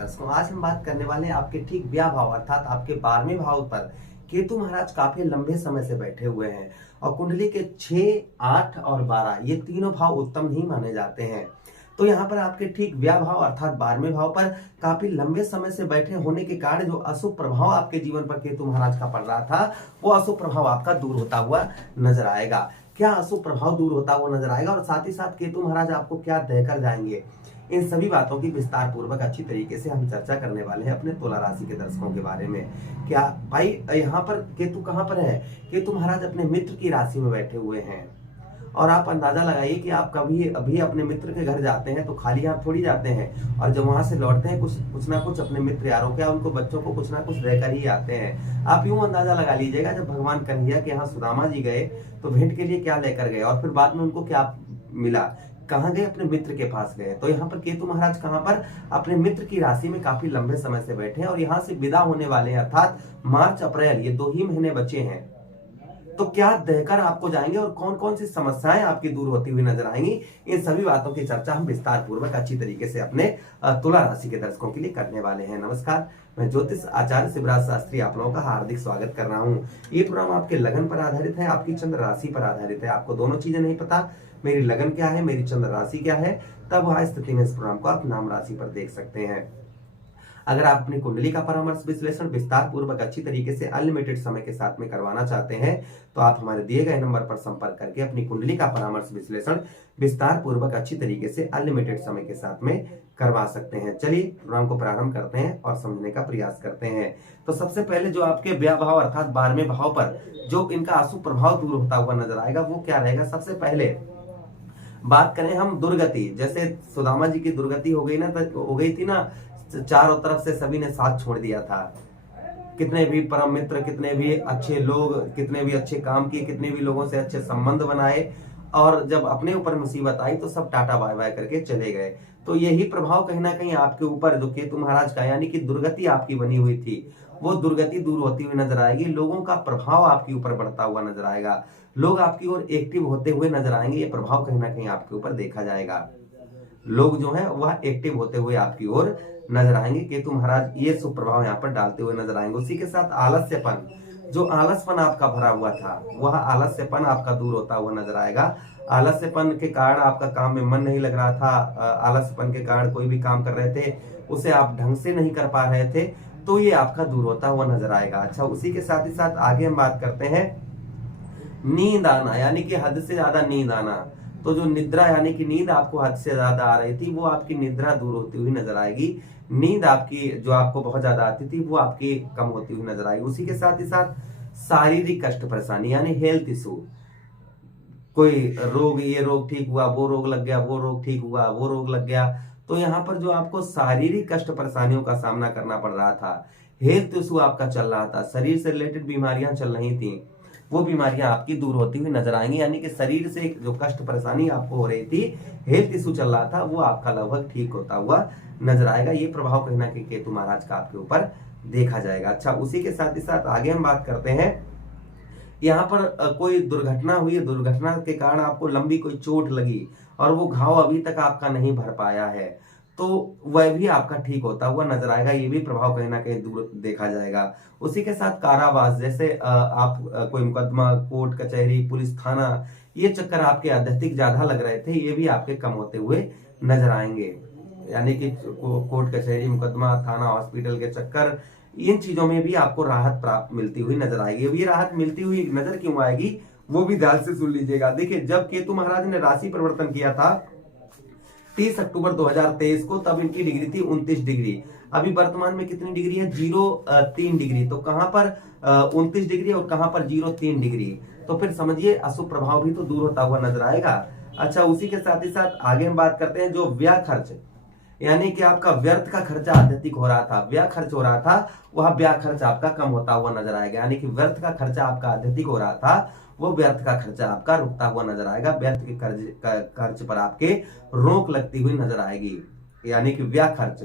दर्शकों, आज हम बात करने वाले हैं आपके ठीक ब्याह भाव अर्थात आपके 12वें भाव पर केतु महाराज काफी लंबे समय से बैठे हुए हैं और कुंडली के 6, 8 और 12 ये तीनों भाव उत्तम नहीं माने जाते हैं। तो यहाँ पर आपके ठीक ब्याह भाव अर्थात 12वें भाव पर काफी लंबे समय से बैठे होने के कारण जो अशुभ प्रभाव आपके जीवन पर केतु महाराज का पड़ रहा था वो अशुभ प्रभाव आपका दूर होता हुआ नजर आएगा। क्या अशुभ प्रभाव दूर होता हुआ नजर आएगा और साथ ही साथ केतु महाराज आपको क्या देकर जाएंगे, इन सभी बातों की विस्तार पूर्वक अच्छी तरीके से हम चर्चा करने वाले हैं अपने तुला राशि के दर्शकों के बारे में। क्या भाई यहाँ पर केतु कहाँ पर है? केतु महाराज अपने मित्र की राशि में बैठे हुए हैं और आप अंदाजा लगाइए कि आप कभी अभी अपने मित्र के घर जाते हैं तो खाली हाथ थोड़ी जाते हैं और जब वहां से लौटते हैं कुछ ना कुछ अपने मित्र यारों के उनको बच्चों को कुछ ना कुछ देकर ही आते हैं। आप यूं अंदाजा लगा लीजिएगा जब भगवान कन्हैया के यहाँ सुदामा जी गए तो भेंट के लिए क्या लेकर गए और फिर बाद में उनको क्या मिला, कहाँ गए? अपने मित्र के पास गए। तो यहाँ पर केतु महाराज कहाँ पर? अपने मित्र की राशि में काफी लंबे समय से बैठे हैं और यहाँ से विदा होने वाले हैं अर्थात मार्च अप्रैल ये 2 ही महीने बचे हैं। तो क्या देकर आपको जाएंगे और कौन कौन सी समस्याएं आपकी दूर होती हुई नजर आएंगी, इन सभी बातों की चर्चा हम विस्तार पूर्वक अच्छी तरीके से अपने तुला राशि के दर्शकों के लिए करने वाले हैं। नमस्कार, मैं ज्योतिष आचार्य शिवराज शास्त्री आप लोगों का हार्दिक स्वागत कर रहा हूँ। ये प्रोग्राम आपके लगन पर आधारित है, आपकी चंद्र राशि पर आधारित है। आपको दोनों चीजें नहीं पता, मेरी लगन क्या है, मेरी चंद्र राशि क्या है, तब वह स्थिति में इस प्रोग्राम को आप नाम राशि पर देख सकते हैं। अगर आप अपनी कुंडली का परामर्श विश्लेषण विस्तार पूर्वक अच्छी तरीके से अनलिमिटेड समय के साथ में करवाना चाहते हैं तो आप हमारे दिए गए नंबर पर संपर्क करके अपनी कुंडली का परामर्श विश्लेषण विस्तार पूर्वक अच्छी तरीके से अनलिमिटेड समय के साथ में करवा सकते हैं। चलिए प्रोग्राम को प्रारंभ करते हैं और समझने का प्रयास करते हैं। तो सबसे पहले जो आपके ब्याह भाव अर्थात 12वें भाव पर जो इनका अशुभ प्रभाव दूर होता हुआ नजर आएगा वो क्या रहेगा? सबसे पहले बात करें हम दुर्गति, जैसे सुदामा जी की दुर्गति हो गई थी ना, चारों तरफ से सभी ने साथ छोड़ दिया था। कितने भी परम मित्र, कितने भी अच्छे लोग, कितने भी अच्छे काम किए, कितने भी लोगों से अच्छे संबंध बनाए और जब अपने ऊपर मुसीबत आई तो सब टाटा बाय बाय करके चले गए। तो यही प्रभाव कहीं ना कहीं आपके ऊपर जो केतु महाराज का यानी कि दुर्गति आपकी बनी हुई थी वो दुर्गति दूर होती हुई नजर आएगी। लोगों का प्रभाव आपके ऊपर बढ़ता हुआ नजर आएगा, लोग आपकी ओर एक्टिव होते हुए नजर आएंगे। ये प्रभाव कहीं ना कहीं आपके ऊपर देखा जाएगा, लोग जो है वह एक्टिव होते हुए आपकी ओर नजर आएंगे। केतु महाराज ये शुभ प्रभाव यहाँ पर डालते हुए नजर आएंगे। उसी के साथ आलस्यपन, जो आलसपन आपका भरा हुआ था वह आलस्यपन आपका दूर होता हुआ नजर आएगा। आलस्यपन के कारण आपका काम में मन नहीं लग रहा था, आलस्यपन के कारण कोई भी काम कर रहे थे उसे आप ढंग से नहीं कर पा रहे थे, तो ये आपका दूर होता हुआ नजर आएगा। अच्छा, उसी के साथ ही साथ आगे हम बात करते हैं नींद आना, यानी कि हद से ज्यादा नींद आना। तो जो निद्रा यानी कि नींद आपको हद से ज्यादा आ रही थी वो आपकी निद्रा दूर होती हुई नजर आएगी। नींद आपकी जो आपको बहुत ज्यादा आती थी वो आपकी कम होती हुई नजर आएगी। उसी के साथ ही साथ शारीरिक कष्ट परेशानी यानी हेल्थ इशू, कोई रोग, ये रोग ठीक हुआ, वो रोग लग गया, वो रोग ठीक हुआ, वो रोग लग गया। तो यहाँ पर जो आपको शारीरिक कष्ट परेशानियों का सामना करना पड़ रहा था, हेल्थ इशू आपका चल रहा था, शरीर से रिलेटेड बीमारियां चल रही थी, वो बीमारियां आपकी दूर होती हुई नजर आएंगी। यानी कि शरीर से जो कष्ट परेशानी आपको हो रही थी, हेल्थ इशू चल रहा था, वो आपका लगभग ठीक होता हुआ नजर आएगा। ये प्रभाव कहीं ना कहीं केतु महाराज का आपके ऊपर देखा जाएगा। अच्छा, उसी के साथ ही साथ आगे हम बात करते हैं, यहाँ पर कोई दुर्घटना हुई, दुर्घटना के कारण आपको लंबी कोई चोट लगी और वो घाव अभी तक आपका नहीं भर पाया है, तो वह भी आपका ठीक होता हुआ नजर आएगा। ये भी प्रभाव कहीं ना कहीं दूर देखा जाएगा। उसी के साथ कारावास, जैसे आप कोई मुकदमा, कोर्ट कचहरी, पुलिस थाना, ये चक्कर आपके अत्यधिक ज्यादा लग रहे थे, ये भी आपके कम होते हुए नजर आएंगे। यानी कि कोर्ट कचहरी, मुकदमा, थाना, हॉस्पिटल के चक्कर, इन चीजों में भी आपको राहत प्राप्त मिलती हुई नजर आएगी। अब ये राहत मिलती हुई नजर क्यों आएगी वो भी ध्यान से सुन लीजिएगा। देखिए, जब केतु महाराज ने राशि परिवर्तन किया था 30 अक्टूबर 2023 को, तब इनकी डिग्री थी 29 डिग्री। अभी वर्तमान में कितनी डिग्री है? 0.3 डिग्री। तो कहां पर 29 डिग्री और कहां पर 0.3 डिग्री? तो फिर समझिए अशुभ प्रभाव भी तो दूर होता हुआ नजर आएगा। अच्छा, उसी के साथ ही साथ आगे हम बात करते हैं जो व्यय खर्च, यानी कि आपका व्यर्थ का खर्चा अत्यधिक हो रहा था, व्यय खर्च हो रहा था, वह व्यय खर्च आपका कम होता हुआ नजर आएगा। यानी कि व्यर्थ का खर्चा आपका अत्यधिक हो रहा था, वो व्यर्थ का खर्चा आपका रुकता हुआ नजर आएगा। व्यर्थ के खर्च पर आपके रोक लगती हुई नजर आएगी। यानी कि व्यय खर्च,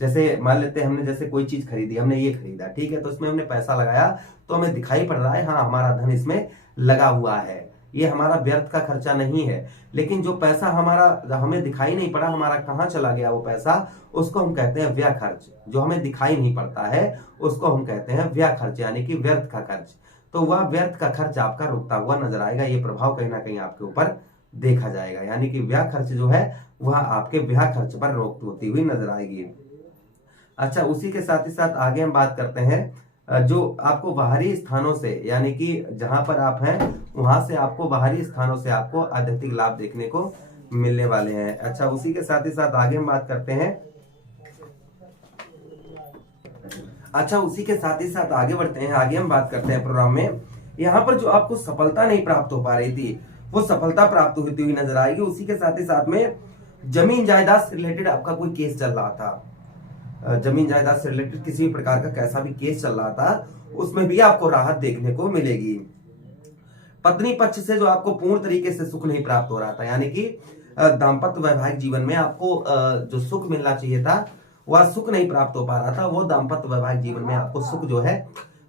जैसे मान लेते हैं हमने जैसे कोई चीज खरीदी, हमने ये खरीदा, ठीक है, तो इसमें हमने पैसा लगाया तो हमें दिखाई पड़ रहा है हाँ हमारा धन इसमें लगा हुआ है, ये हमारा व्यर्थ का खर्चा नहीं है। लेकिन जो पैसा हमारा हमें दिखाई नहीं पड़ा, हमारा कहाँ चला गया वो पैसा, उसको हम कहते हैं व्यय खर्च। जो हमें दिखाई नहीं पड़ता है उसको हम कहते हैं व्यय खर्च, यानी कि व्यर्थ का खर्च। तो वह व्यर्थ का खर्च आपका रुकता हुआ नजर आएगा, ये प्रभाव कहीं ना कहीं आपके ऊपर देखा जाएगा। यानी कि व्यय खर्च जो है वह आपके व्यय खर्च पर रोक होती हुई नजर आएगी। अच्छा, उसी के साथ ही साथ आगे हम बात करते हैं जो आपको बाहरी स्थानों से, यानी कि जहां पर आप हैं वहां से आपको बाहरी स्थानों से आपको आध्यात्मिक लाभ देखने को मिलने वाले हैं। अच्छा, उसी के साथ ही साथ आगे हम बात करते हैं। अच्छा, उसी के साथ ही साथ आगे बढ़ते हैं। आगे हम बात करते हैं प्रोग्राम में, यहाँ पर जो आपको सफलता नहीं प्राप्त हो पा रही थी वो सफलता प्राप्त होती हुई नजर आएगी। उसी के साथ ही साथ में जमीन जायदाद से रिलेटेड आपका कोई केस चल रहा था, जमीन जायदाद से रिलेटेड किसी भी प्रकार का कैसा भी केस चल रहा था, उसमें भी आपको राहत देखने को मिलेगी। पत्नी पक्ष से जो आपको पूर्ण तरीके से सुख नहीं प्राप्त हो रहा था, यानी कि दाम्पत्य वैवाहिक जीवन में आपको जो सुख मिलना चाहिए था वह सुख नहीं प्राप्त हो पा रहा था, वो दाम्पत्य वैवाहिक जीवन में आपको सुख जो है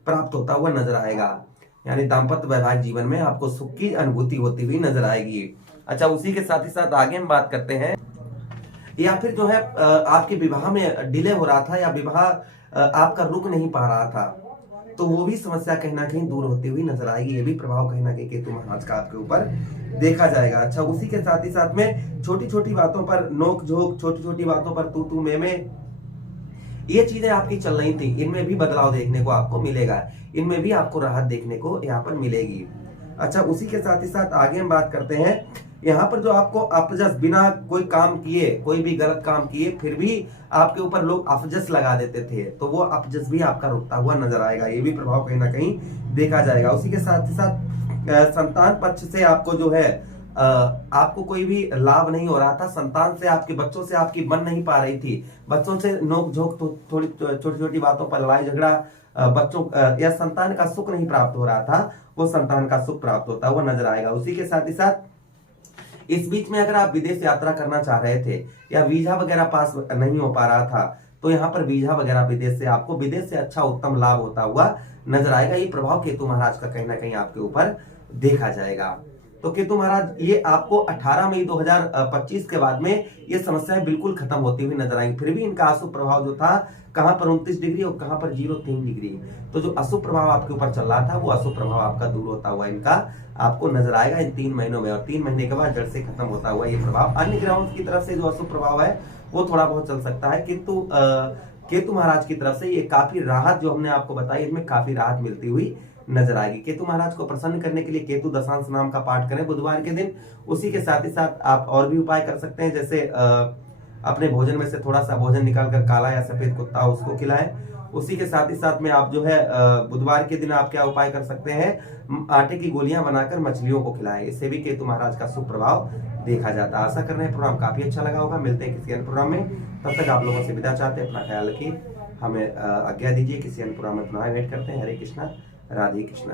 प्राप्त होता हुआ नजर आएगा। यानी दाम्पत्य वैवाहिक जीवन में आपको सुख की अनुभूति होती हुई नजर आएगी। अच्छा, उसी के साथ ही साथ आगे हम बात करते हैं, या फिर जो है आपके विवाह में डिले हो रहा था या विवाह आपका रुक नहीं पा रहा था, तो वो भी समस्या कहीं ना कहीं दूर होती हुई नजर आएगी। ये भी प्रभाव कहीं ना कहीं केतु महाराज का आपके ऊपर देखा जाएगा। अच्छा, उसी के साथ ही साथ में छोटी छोटी बातों पर नोक झोंक, छोटी छोटी बातों पर तू में ये चीजें आपकी चल रही थी, इनमें भी बदलाव देखने को आपको मिलेगा, इनमें भी आपको राहत देखने को यहाँ पर मिलेगी। अच्छा, उसी के साथ ही साथ आगे हम बात करते हैं, यहाँ पर जो आपको अपजस, बिना कोई काम किए, कोई भी गलत काम किए फिर भी आपके ऊपर लोग अपजस लगा देते थे, तो वो अपजस भी आपका रुकता हुआ नजर आएगा। ये भी प्रभाव कहीं ना कहीं देखा जाएगा। उसी के साथ ही साथ संतान पक्ष से आपको जो है आपको कोई भी लाभ नहीं हो रहा था, संतान से, आपके बच्चों से आपकी बन नहीं पा रही थी, बच्चों से नोक झोंक, तो थोड़ी छोटी छोटी बातों पर लड़ाई झगड़ा, बच्चों या संतान का सुख नहीं प्राप्त हो रहा था, वो संतान का सुख प्राप्त होता हुआ नजर आएगा। उसी के साथ ही साथ इस बीच में अगर आप विदेश यात्रा करना चाह रहे थे या वीजा वगैरह पास नहीं हो पा रहा था, तो यहाँ पर वीजा वगैरह विदेश से आपको विदेश से अच्छा उत्तम लाभ होता हुआ नजर आएगा। ये प्रभाव केतु महाराज का कहीं ना कहीं आपके ऊपर देखा जाएगा। तो केतु महाराज, ये आपको 18 मई 2025 के बाद में ये समस्याएं बिल्कुल खत्म होती हुई नजर आएंगी। फिर भी इनका अशुभ प्रभाव जो था, कहां पर 29 डिग्री और कहां पर 0-3 डिग्री, तो जो अशुभ प्रभाव आपके ऊपर चल रहा था वो अशुभ प्रभाव आपका दूर होता हुआ इनका आपको नजर आएगा इन 3 महीनों में, और 3 महीने के बाद जड़ से खत्म होता हुआ ये प्रभाव। अन्य ग्रहों की तरफ से जो अशुभ प्रभाव है वो थोड़ा बहुत चल सकता है, किंतु केतु महाराज की तरफ से ये काफी राहत जो हमने आपको बताई, इनमें काफी राहत मिलती हुई नजर आएगी। केतु महाराज को प्रसन्न करने के लिए केतु दशांश नाम का पाठ करें बुधवार के दिन। उसी के साथ ही साथ आप और भी उपाय कर सकते हैं, जैसे अपने भोजन में से थोड़ा सा भोजन निकालकर काला या सफेद कुत्ता उसको खिलाएं। उसी के साथ ही साथ में आप जो है बुधवार के दिन आप क्या उपाय कर सकते हैं, आटे की गोलियां बनाकर मछलियों को खिलाएं, इससे भी केतु महाराज का शुभ प्रभाव देखा जाता है। आशा कर रहे हैं प्रोग्राम काफी अच्छा लगा होगा। मिलते हैं किसी अन्य प्रोग्राम में, तब तक आप लोगों से विदा चाहते हैं। अपना ख्याल रखिए, हमें आज्ञा दीजिए। किसी अन्य प्रोग्राम में पुनः भेंट करते हैं। हरे कृष्णा, राधे कृष्णा।